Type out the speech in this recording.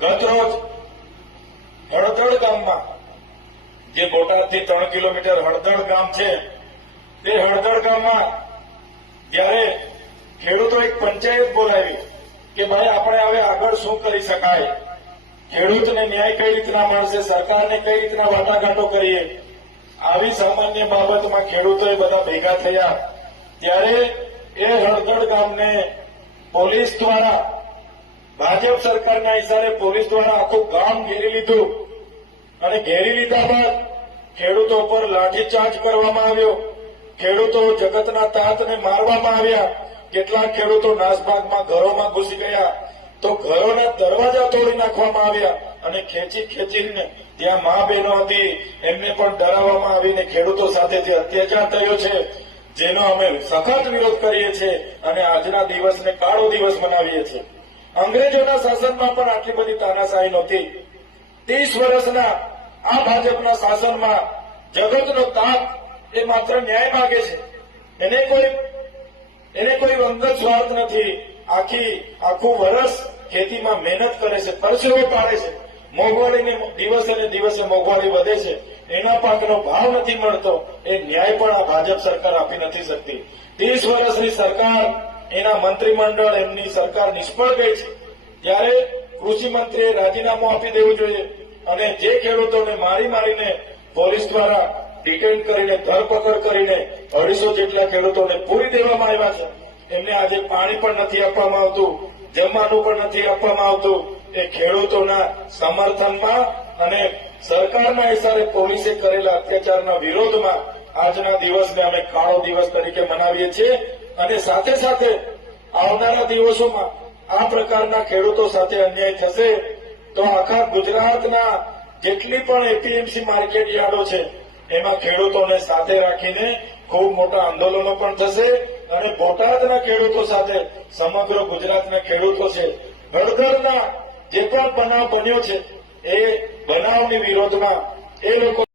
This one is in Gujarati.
ગતરોજ હળદળ ગામમાં, જે બોટાદથી ત્રણ કિલોમીટર હળદળ ગામ છે, તે હળદળ ગામમાં જ્યારે ખેડૂતો એક પંચાયત બોલાવી કે ભાઈ આપણે હવે આગળ શું કરી શકાય, ખેડૂતને ન્યાય કઈ રીતના મળશે, સરકારને કઈ રીતના વાટાઘાટો કરીએ, આવી સામાન્ય બાબતમાં ખેડૂતોએ બધા ભેગા થયા. ત્યારે એ હળદળ ગામને પોલીસ દ્વારા ભાજપ સરકારના ઇશારે પોલીસ દ્વારા આખું ગામ ઘેરી લીધું. અને ઘેરી લીધા બાદ ખેડૂતો પર લાઠીચાર્જ કરવામાં આવ્યો. ખેડૂતો જગતના તાતને મારવામાં આવ્યા. કેટલાક ખેડૂતો નાસભાગમાં ઘરોમાં ઘૂસી ગયા. તો ઘરોના દરવાજા તોડી નાખવામાં આવ્યા અને ખેંચી ખેંચીને ત્યાં મા બહેનો હતી. એમને પણ ડરાવવામાં આવીને ખેડૂતો સાથે જે અત્યાચાર થયો છે, જેનો અમે સખત વિરોધ કરીએ છીએ અને આજના દિવસને કાળો દિવસ મનાવીએ છીએ. અંગ્રેજોના શાસનમાં પણ આટલી બધી તાનાશાહી નહોતી. ત્રીસ વર્ષના આ ભાજપના શાસનમાં જગતનો તાક એ માત્ર ન્યાય માગે છે. એને કોઈ એને કોઈ અંગત સ્વાર્થ નથી. આખી, આખું વર્ષ ખેતીમાં મહેનત કરે છે, પરસેવો પાડે છે. મોંઘવારીને દિવસે ને દિવસે મોંઘવારી વધે છે. એના પાકનો ભાવ નથી મળતો. એ ન્યાય પણ આ ભાજપ સરકાર આપી નથી શકતી. ત્રીસ વર્ષની સરકાર એના મંત્રીમંડળ એમની સરકાર નિષ્ફળ ગઈ છે. ત્યારે કૃષિ મંત્રીએ રાજીનામું આપી દેવું જોઈએ અને જે ખેડૂતોને મારી મારીને પોલીસ દ્વારા ડિટેન કરીને ધરપકડ કરીને અઢીસો જેટલા ખેડૂતોને પૂરી દેવામાં આવ્યા છે. એમને આજે પાણી પણ નથી આપવામાં આવતું, જમવાનું પણ નથી આપવામાં આવતું. એ ખેડૂતોના સમર્થનમાં અને સરકારના હિસાબે પોલીસે કરેલા અત્યાચારના વિરોધમાં આજના દિવસને અમે કાળો દિવસ તરીકે મનાવીએ છીએ. અને સાથે સાથે આવનારા દિવસોમાં આ પ્રકારના ખેડૂતો સાથે અન્યાય થશે તો આખા ગુજરાતના જેટલી પણ એપીએમસી માર્કેટ યાર્ડો છે, એમાં ખેડૂતોને સાથે રાખીને ખૂબ મોટા આંદોલનો પણ થશે અને બોટાદના ખેડૂતો સાથે સમગ્ર ગુજરાતના ખેડૂતો છે હળદરના જે પણ બનાવ બન્યો છે, એ બનાવની વિરોધમાં એ લોકો